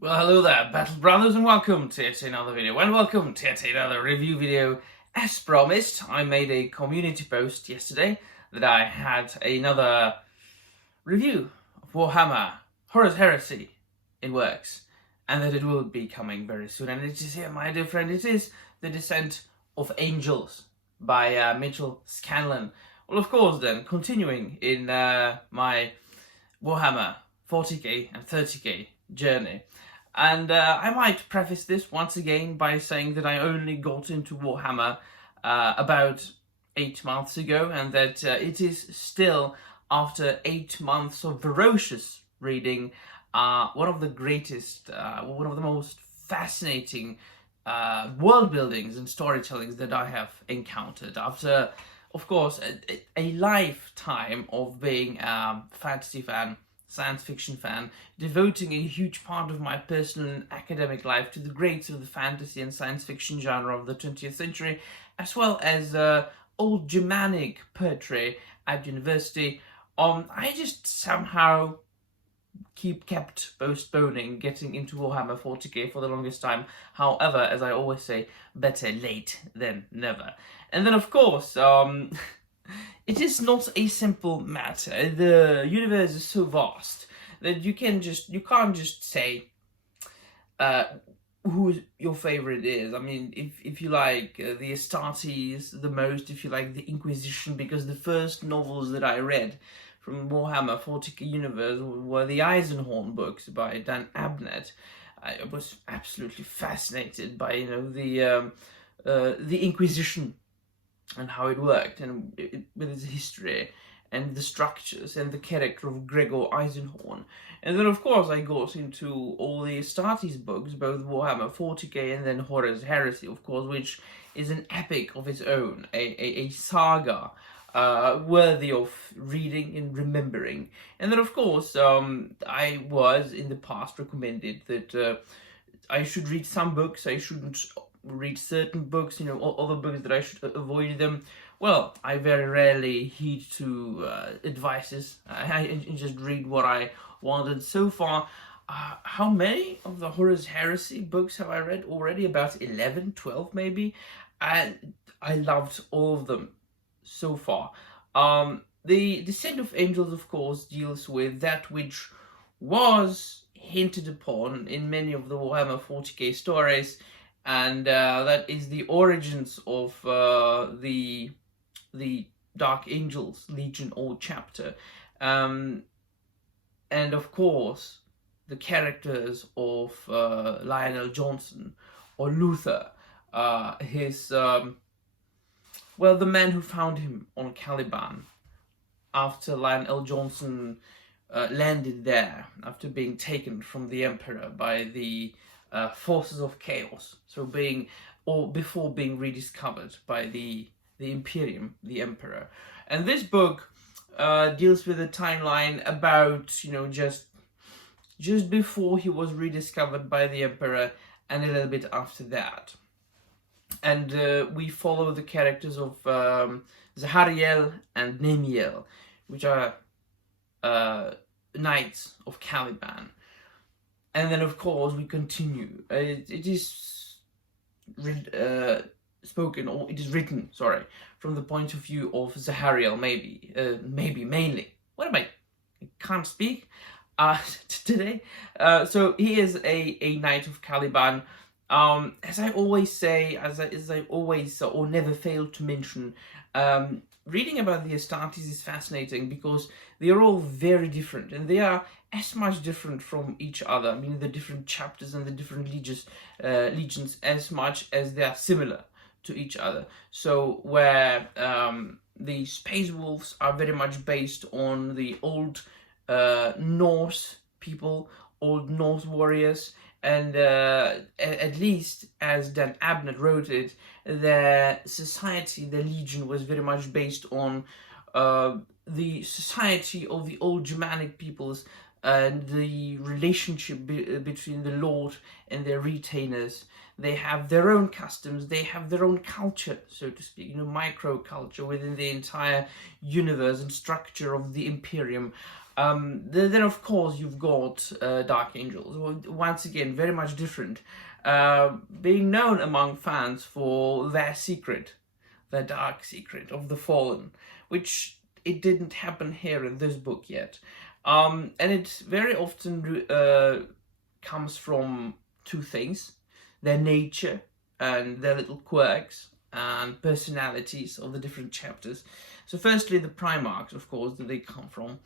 Well, hello there, Battle Brothers, and welcome to yet another video, and welcome to yet another review video. As promised, I made a community post yesterday that I had another review of Warhammer Horus Heresy in works, and that it will be coming very soon. And it is here, my dear friend, it is The Descent of Angels by Mitchell Scanlon. Well, of course, then, continuing in my Warhammer 40k and 30k journey. And I might preface this once again by saying that I only got into Warhammer about 8 months ago, and that it is still, after 8 months of ferocious reading, one of the greatest, one of the most fascinating world buildings and storytellings that I have encountered. After, of course, a lifetime of being a fantasy fan, science fiction fan, devoting a huge part of my personal and academic life to the greats of the fantasy and science fiction genre of the 20th century, as well as old Germanic poetry at university. I just somehow kept postponing getting into Warhammer 40k for the longest time. However, as I always say, better late than never. And then, of course, it is not a simple matter. The universe is so vast that you can't just say who your favorite is. I mean, if you like the Astartes the most, if you like the Inquisition, because the first novels that I read from Warhammer 40k universe were the Eisenhorn books by Dan Abnett. I was absolutely fascinated by the Inquisition and how it worked, and with its history and the structures and the character of Gregor Eisenhorn. And then, of course, I got into all the Astartes books, both Warhammer 40k and then Horus Heresy, of course, which is an epic of its own, a saga worthy of reading and remembering. And then, of course, I was in the past recommended that I should read some books, I shouldn't read certain books, other books that I should avoid them. Well, I very rarely heed to advices. I just read what I wanted. So far, how many of the Horus Heresy books have I read already? About 11, 12 maybe. I loved all of them so far. The Descent of Angels, of course, deals with that which was hinted upon in many of the Warhammer 40k stories, and that is the origins of the Dark Angels Legion or chapter, and of course the characters of Lionel Johnson or Luther, his the man who found him on Caliban after Lionel Johnson landed there after being taken from the Emperor by the forces of chaos, so before being rediscovered by the Imperium, the Emperor. And this book deals with a timeline about just before he was rediscovered by the Emperor and a little bit after that. And we follow the characters of Zahariel and Nemiel, which are knights of Caliban. And then, of course, we continue. It is spoken, or it is written, sorry, from the point of view of Zahariel, maybe mainly. What am I can't speak today. So he is a knight of Caliban. As I always say, as I always or never fail to mention, reading about the Astartes is fascinating because they are all very different, and they are as much different from each other. I mean, the different chapters and the different legions as much as they are similar to each other. So where the Space Wolves are very much based on the old Norse people, old Norse warriors, and at least as Dan Abnett wrote it, their society, their legion, was very much based on the society of the old Germanic peoples and the relationship between the Lord and their retainers. They have their own customs, they have their own culture, so to speak, micro culture within the entire universe and structure of the Imperium. Then of course you've got Dark Angels, once again very much different, being known among fans for their secret, their dark secret of the Fallen, which it didn't happen here in this book yet. And it very often comes from two things: their nature and their little quirks and personalities of the different chapters. So firstly, the Primarchs, of course, that they come from.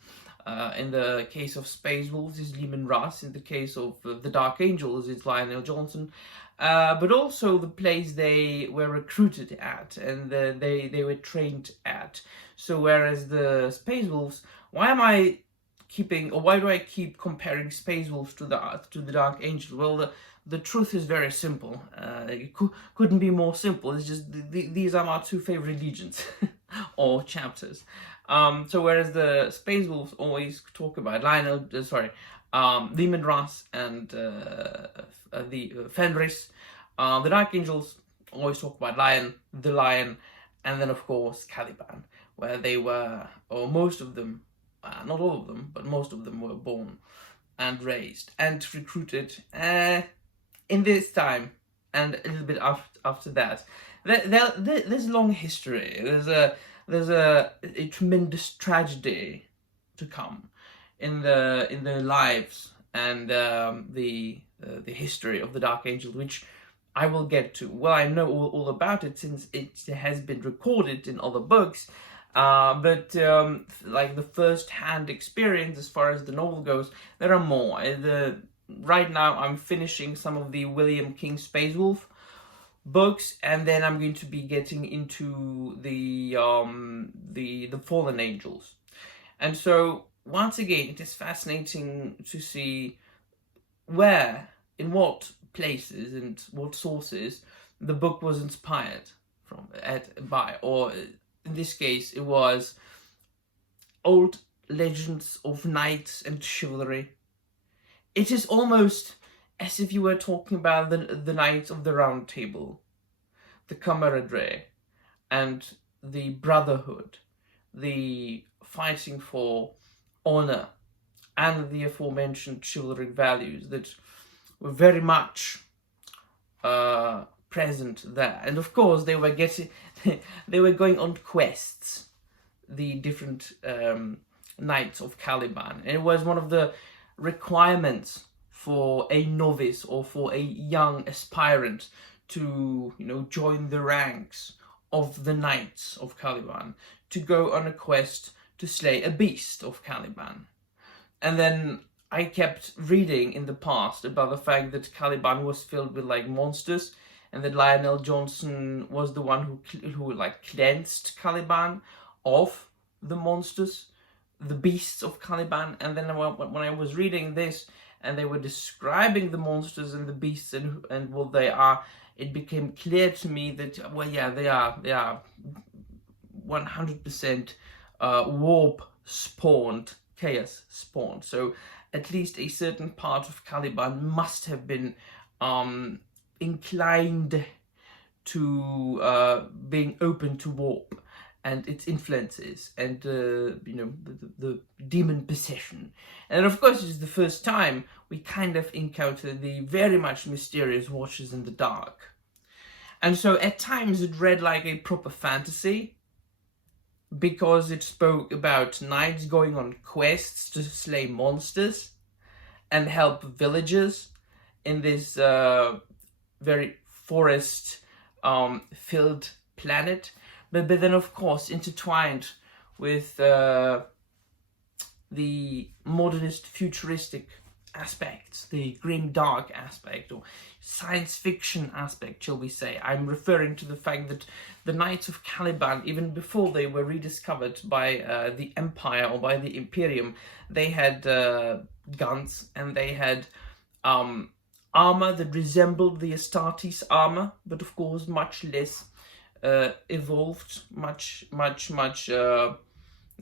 In the case of Space Wolves, is Leman Russ. In the case of the Dark Angels, it's Lionel Johnson. But also the place they were recruited at and they were trained at. So whereas the Space Wolves, why do I keep comparing Space Wolves to the Dark Angels? Well, the truth is very simple. It couldn't be more simple. It's just these are my two favorite legions or chapters. So whereas the Space Wolves always talk about Leman Russ and the Fenris, the Dark Angels always talk about the Lion, and then of course Caliban, where they were, or most of them, not all of them, but most of them were born and raised and recruited in this time and a little bit after that. There's a long history. There's a tremendous tragedy to come in the lives and the history of the Dark Angel, which I will get to. Well, I know all about it since it has been recorded in other books, but like the first-hand experience as far as the novel goes, there are more. Right now I'm finishing some of the William King Space Wolf books, and then I'm going to be getting into the Fallen Angels. And so once again, it is fascinating to see in what places and what sources the book was inspired by, or in this case it was old legends of knights and chivalry. It is almost as if you were talking about the Knights of the Round Table, the camaraderie, and the brotherhood, the fighting for honor, and the aforementioned chivalric values that were very much present there. And of course, they were going on quests, the different Knights of Caliban, and it was one of the requirements for a novice or for a young aspirant to, join the ranks of the Knights of Caliban, to go on a quest to slay a beast of Caliban. And then I kept reading in the past about the fact that Caliban was filled with monsters, and that Lionel Johnson was the one who cleansed Caliban of the monsters, the beasts of Caliban. And then when I was reading this and they were describing the monsters and the beasts and what they are, it became clear to me that they are 100% warp spawned, chaos spawned. So at least a certain part of Caliban must have been inclined to being open to warp and its influences and the demon possession. And of course, it's the first time we kind of encounter the very much mysterious Watchers in the Dark. And so at times it read like a proper fantasy, because it spoke about knights going on quests to slay monsters and help villagers in this very forest filled planet, but then of course intertwined with the modernist futuristic aspects, the grim dark aspect, or science fiction aspect, shall we say. I'm referring to the fact that the Knights of Caliban, even before they were rediscovered by the Empire or by the Imperium, they had guns and they had armor that resembled the Astartes armor, but of course much less evolved, much of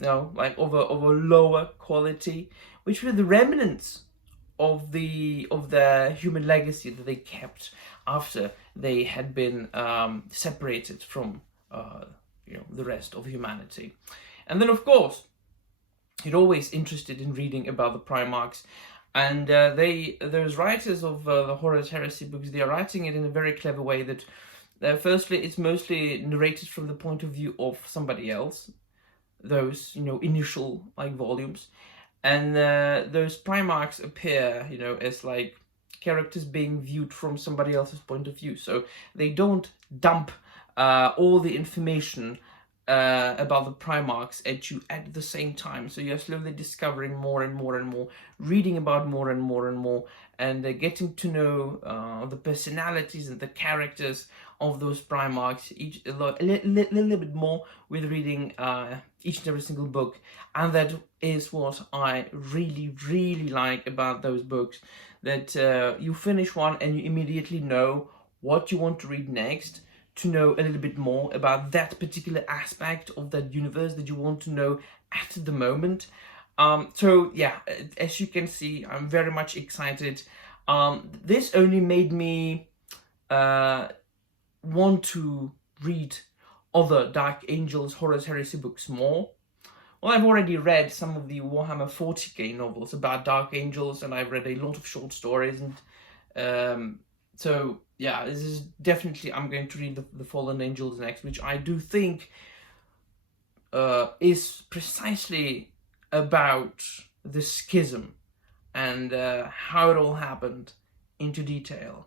a lower quality, which were the remnants of their human legacy that they kept after they had been separated from the rest of humanity. And then of course you're always interested in reading about the Primarchs. And those writers of the Horus Heresy books, they are writing it in a very clever way that firstly, it's mostly narrated from the point of view of somebody else, those, initial like volumes. And those Primarchs appear, as like characters being viewed from somebody else's point of view. So they don't dump all the information about the Primarchs at you at the same time. So you're slowly discovering more and more and more, reading about more and more and more, and getting to know the personalities and the characters of those Primarchs a little bit more with reading each and every single book. And that is what I really, really like about those books, that you finish one and you immediately know what you want to read next, to know a little bit more about that particular aspect of that universe that you want to know at the moment. So yeah, as you can see, I'm very much excited. This only made me want to read other Dark Angels Horus Heresy books more. Well, I've already read some of the Warhammer 40k novels about Dark Angels, and I've read a lot of short stories, and so yeah, this is definitely, I'm going to read the Fallen Angels next, which I do think is precisely about the schism and how it all happened into detail,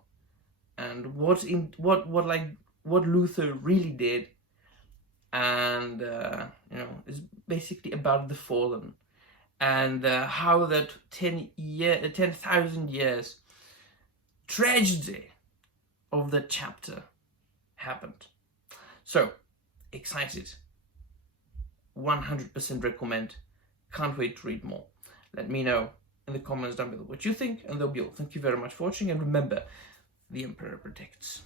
and what Luther really did, and is basically about the fallen, and how that 10,000 years tragedy of that chapter happened. So excited, 100% recommend, can't wait to read more. Let me know in the comments down below what you think, and that'll be all. Thank you very much for watching, and remember, the Emperor protects.